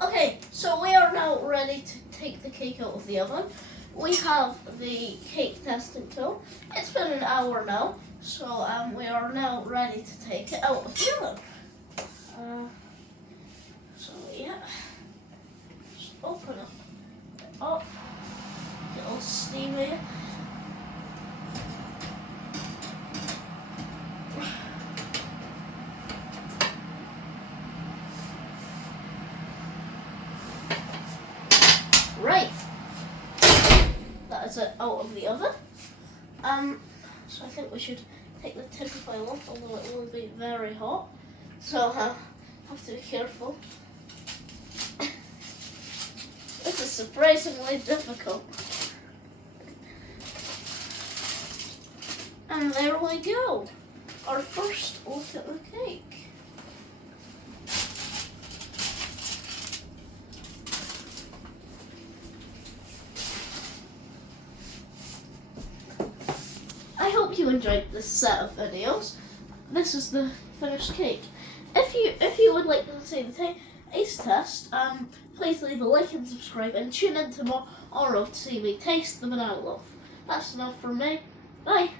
Okay, so we are now ready to take the cake out of the oven. We have the cake testing tool. It's been an hour now, so we are now ready to take it out of the oven. So yeah, just open it up, get all steamy. Right, that is it out of the oven. So I think we should take the tin foil off, although it will be very hot. So have to be careful. This is surprisingly difficult. And there we go, our first look at the cake. I hope you enjoyed this set of videos. This is the finished cake. If you would like to see the taste test, please leave a like and subscribe and tune in tomorrow to see me taste the banana loaf. That's enough from me. Bye.